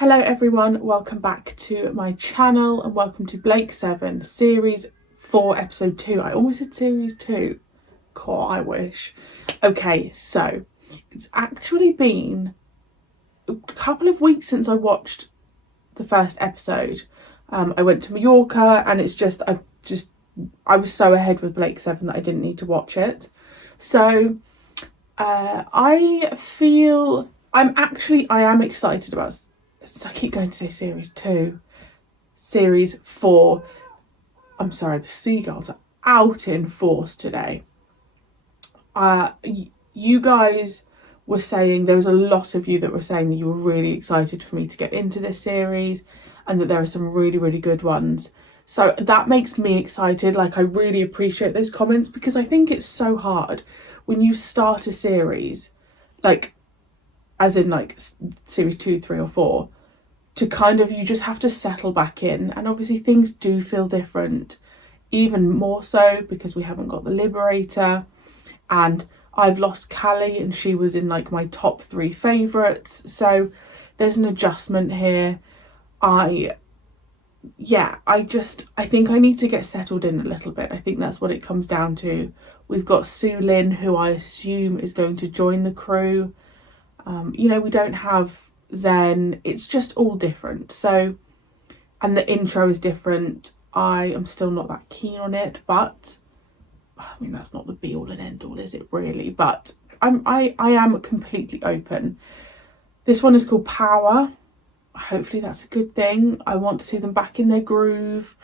Hello everyone, welcome back to my channel and welcome to Blake 7 Series 4 Episode 2. I almost said Series 2. God, I wish. Okay, so it's actually been a couple of weeks since I watched the first episode. I went to Mallorca and I was so ahead with Blake 7 that I didn't need to watch it. So I am excited about, I keep going to say Series 2. Series 4. I'm sorry, the seagulls are out in force today. You guys were saying, there was a lot of you that were saying that you were really excited for me to get into this series and that there are some really, really good ones. So that makes me excited. Like, I really appreciate those comments because I think it's so hard when you start a series, like, as in like series 2, 3 or 4, to kind of, you just have to settle back in. And obviously things do feel different, even more so because we haven't got the Liberator and I've lost Callie and she was in like my top 3 favourites. So there's an adjustment here. I think I need to get settled in a little bit. I think that's what it comes down to. We've got Sue Lynn, who I assume is going to join the crew. We don't have Zen. It's just all different. So, and the intro is different. I am still not that keen on it, but I mean, that's not the be all and end all, is it really? But I am completely open. This one is called Power. Hopefully that's a good thing. I want to see them back in their groove.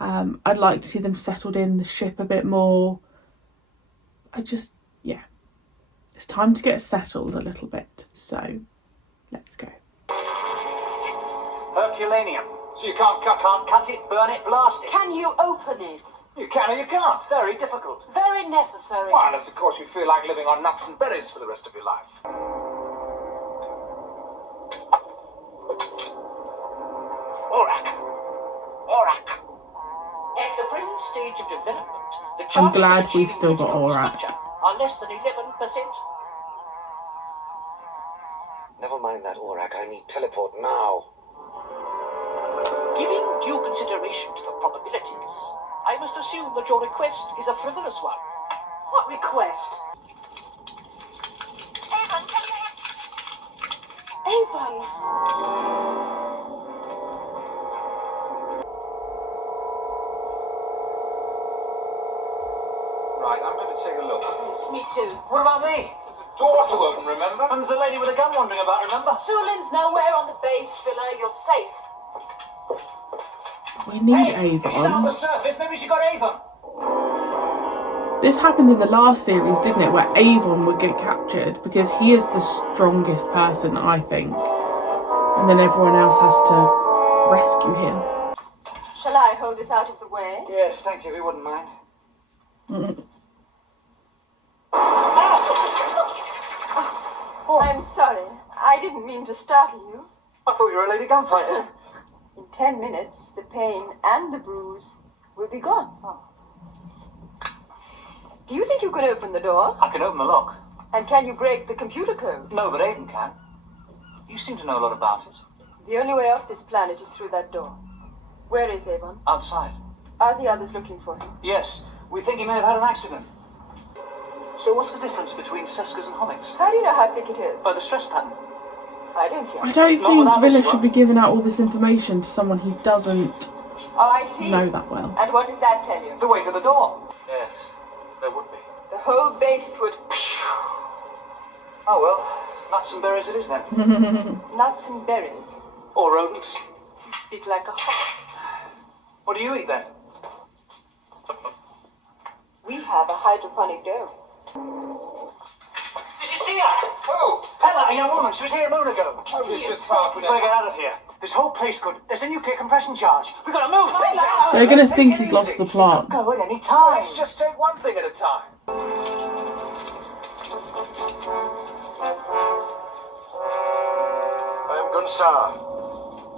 I'd like to see them settled in the ship a bit more. It's time to get settled a little bit. So let's go. Herculaneum. So you can't cut it, burn it, blast it. Can you open it? You can or you can't. Very difficult. Very necessary. Well, unless of course you feel like living on nuts and berries for the rest of your life. Aurak. At the present stage of development, the I'm chances glad of we've achieving still got critical Aurak. structure are less than 11%. Never mind that Aurak, I need teleport now. Giving due consideration to the probabilities, I must assume that your request is a frivolous one. What request? Avon, can you hear? Avon! Right, I'm going to take a look. Yes, me too. What about me? There's a door to open, remember? And there's a lady with a gun wandering about, remember? Sulin's nowhere on the base, Villa. You're safe. We need Hey, if she's out on the Avon. surface, maybe she got Avon. This happened in the last series, didn't it, where Avon would get captured because he is the strongest person, I think. And then everyone else has to rescue him. Shall I hold this out of the way? Yes, thank you, if you wouldn't mind. I'm sorry. I didn't mean to startle you. I thought you were a lady gunfighter. In 10 minutes, the pain and the bruise will be gone. Do you think you can open the door? I can open the lock. And can you break the computer code? No, but Avon can. You seem to know a lot about it. The only way off this planet is through that door. Where is Avon? Outside. Are the others looking for him? Yes, we think he may have had an accident. So what's the difference between Seskas and Homics? How do you know how thick it is? By the stress pattern. I don't see I it. don't Not without think this Villa one. should be giving out all this information to someone he doesn't Oh, I see. know that well. And what does that tell you? The way to the door. Yes, there would be. The whole base would... Oh well, nuts and berries it is then. Nuts and berries. Or rodents. You speak like a hawk. What do you eat then? We have a hydroponic dome. Did you see her? Who? Ella, a young woman. She was here a moment ago. Oh, she's just passed We gotta get out of here. This whole place could. There's a nuclear compression charge. We gotta move. They're going to Take think it he's easy. lost the plot. Go at any time. Let's just take one thing at a time. I am Gunsar,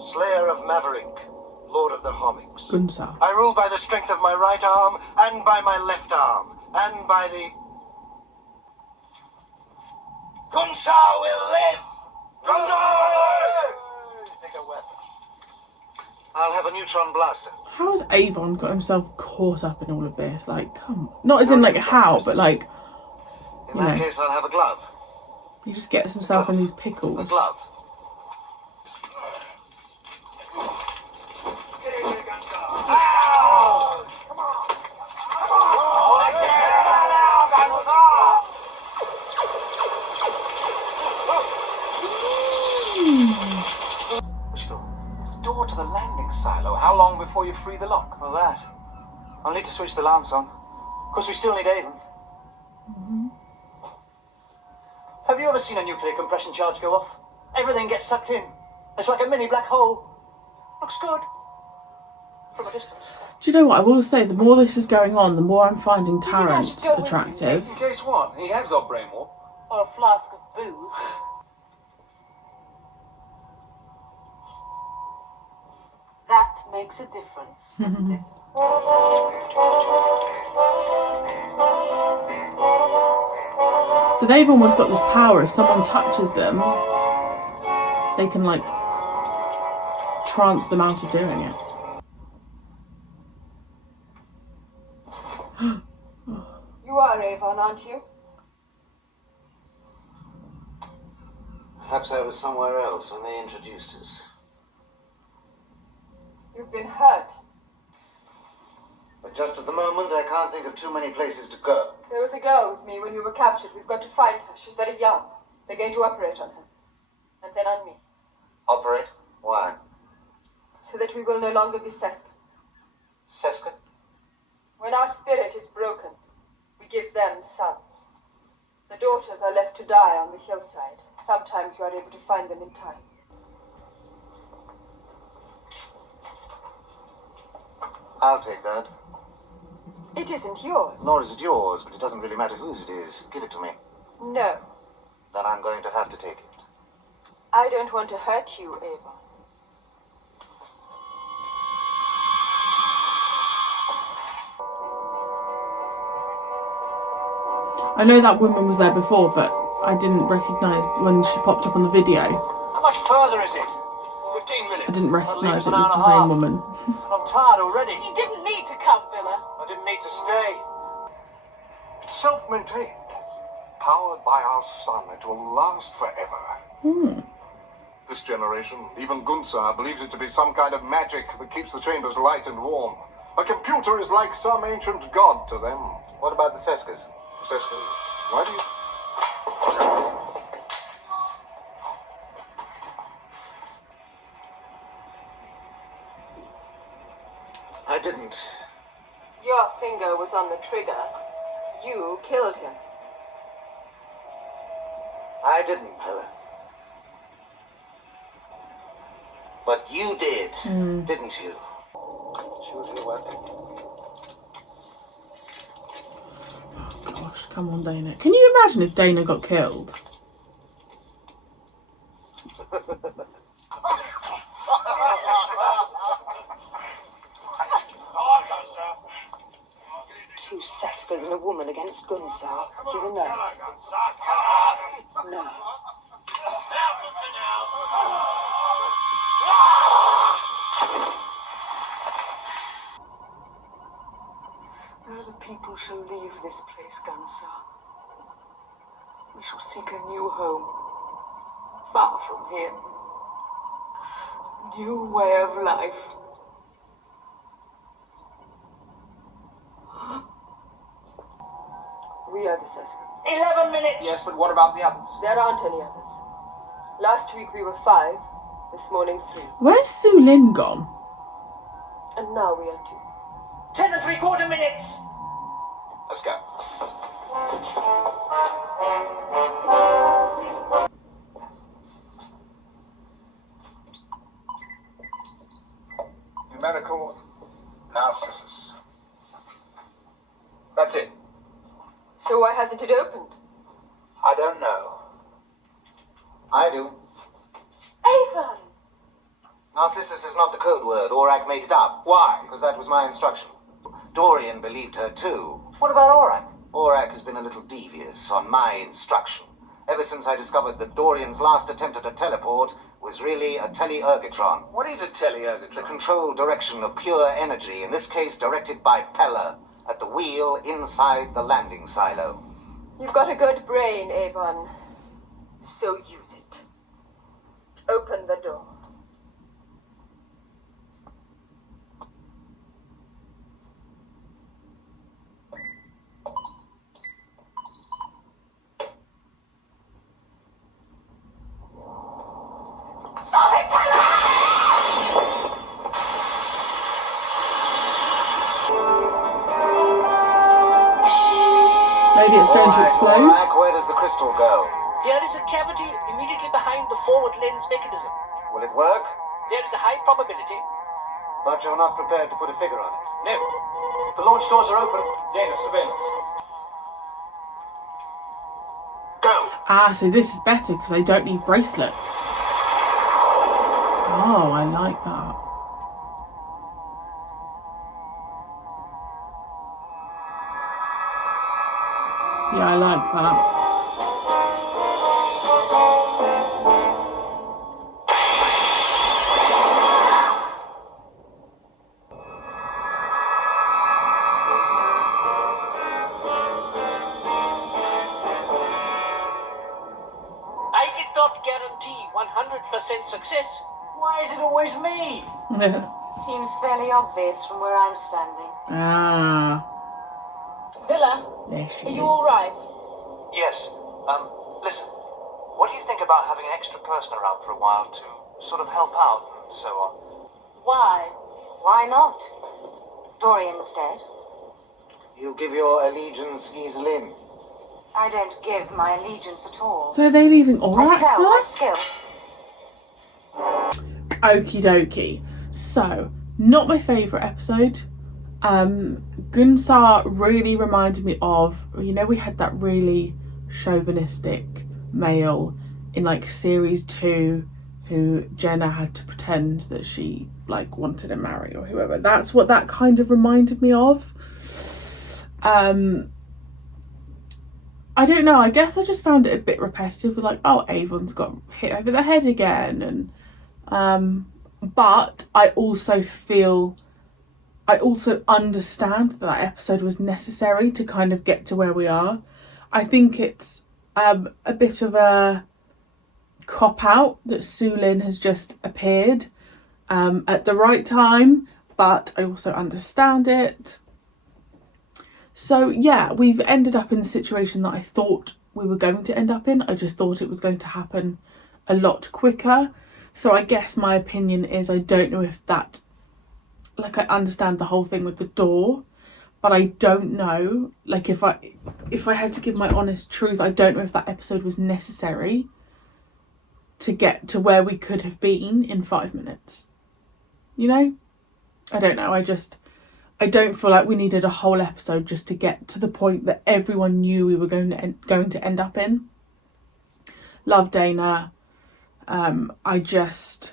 Slayer of Maverick, Lord of the Homics. Gunsar. I rule by the strength of my right arm, and by my left arm, and by the... Gunsar will live! Gunsar will live! I'll have a neutron blaster. How has Avon got himself caught up in all of this? Like, come on. Not as in, like, how, but, like, In that case, I'll have a glove. he just gets himself in these pickles. A glove. Which door? The door to the landing silo. How long before you free the lock? Well, that. I'll need to switch the lance on. Of course, we still need Avon. Have you ever seen a nuclear compression charge go off? Everything gets sucked in. It's like a mini black hole. Looks good. From a distance. Do you know what? I will say, the more this is going on, the more I'm finding Tarrant attractive. In case what? He has got brain warp. Or a flask of booze. That makes a difference, doesn't it? So they've almost got this power. If someone touches them, they can, like, trance them out of doing it. You are Avon, aren't you? Perhaps I was somewhere else when they introduced us. You've been hurt. But just at the moment, I can't think of too many places to go. There was a girl with me when you were captured. We've got to find her. She's very young. They're going to operate on her. And then on me. Operate? Why? So that we will no longer be Seska. Seska? When our spirit is broken, we give them sons. The daughters are left to die on the hillside. Sometimes you are able to find them in time. I'll take that. It isn't yours. Nor is it yours, but it doesn't really matter whose it is. Give it to me. No. Then I'm going to have to take it. I don't want to hurt you, Avon. I know that woman was there before, but I didn't recognise when she popped up on the video. How much further is it? 15 minutes. I didn't recognise it an was hour the and a half. same woman. I'm tired already. He didn't need to come, Villa. I didn't need to stay. It's self-maintained, powered by our sun. It will last forever. This generation, even Gunsar, believes it to be some kind of magic that keeps the chambers light and warm. A computer is like some ancient god to them. What about the Seskas? Seska, why do you... I didn't. Your finger was on the trigger. You killed him. I didn't, Helen. But you did, didn't you? Choose your weapon. Gosh, come on, Dana. Can you imagine if Dana got killed? Two Seskas and a woman against Gunsar. Is a no. No. Other people shall leave this place, Gunsar. We shall seek a new home, far from here. New way of life. We are the Seska. 11 minutes! Yes, but what about the others? There aren't any others. Last week we were 5, this morning 3. Where's Su Lin gone? And now we are 2. 10 3/4 minutes! Let's go. Numerical Narcissus. That's it. So why hasn't it opened? I don't know. I do. Avon! Narcissus is not the code word. Aurak made it up. Why? Because that was my instruction. Dorian believed her too. What about Aurak? Aurak has been a little devious on my instruction. Ever since I discovered that Dorian's last attempt at a teleport was really a tele-ergotron. What is a tele-ergotron? The control direction of pure energy, in this case directed by Pella, at the wheel inside the landing silo. You've got a good brain, Avon. So use it. Open the door. Maybe it's going to explode. Alright, where does the crystal go? There is a cavity immediately behind the forward lens mechanism. Will it work? There is a high probability. But you're not prepared to put a figure on it. No. The launch doors are open. Data surveillance. Go! Ah, so this is better because they don't need bracelets. Oh, I like that. Yeah, I like that. I did not guarantee 100% success. Why is it always me? Seems fairly obvious from where I'm standing. Ah, Villa, there she are is. you alright? Yes. Listen. What do you think about having an extra person around for a while to sort of help out and so on? Why? Why not? Dorian's dead. You give your allegiance easily. I don't give my allegiance at all. So are they leaving I sell my Oracle? skill. Okie dokie. So, not my favourite episode. Gunsar really reminded me of, you know, we had that really chauvinistic male in like series 2 who Jenna had to pretend that she like wanted to marry or whoever. That's what that kind of reminded me of. I don't know, I guess I just found it a bit repetitive with like, oh, Avon's got hit over the head again, and but I also understand that episode was necessary to kind of get to where we are. I think it's a bit of a cop-out that Sulin has just appeared at the right time, but I also understand it. So yeah, we've ended up in the situation that I thought we were going to end up in. I just thought it was going to happen a lot quicker. So I guess my opinion is I don't know if that, like, I understand the whole thing with the door, but I don't know, like, if I had to give my honest truth, I don't know if that episode was necessary to get to where we could have been in 5 minutes. You know? I don't know, I don't feel like we needed a whole episode just to get to the point that everyone knew we were going to end up in. Love Dana. I just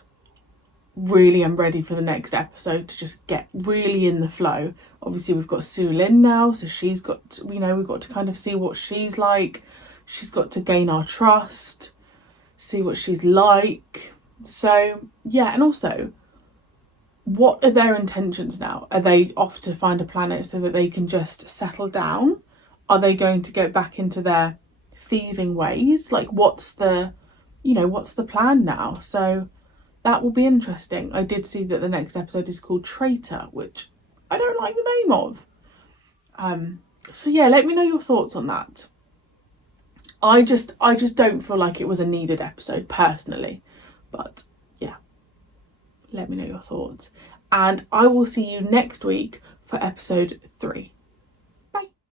really am ready for the next episode to just get really in the flow. Obviously we've got Sulin now, so she's got, you know, we've got to kind of see what she's like. She's got to gain our trust, see what she's like. So yeah, and also, what are their intentions now? Are they off to find a planet so that they can just settle down? Are they going to get back into their thieving ways? Like, what's the plan now? So that will be interesting. I did see that the next episode is called Traitor, which I don't like the name of. So yeah, let me know your thoughts on that. I just don't feel like it was a needed episode personally, but yeah, let me know your thoughts. And I will see you next week for episode 3.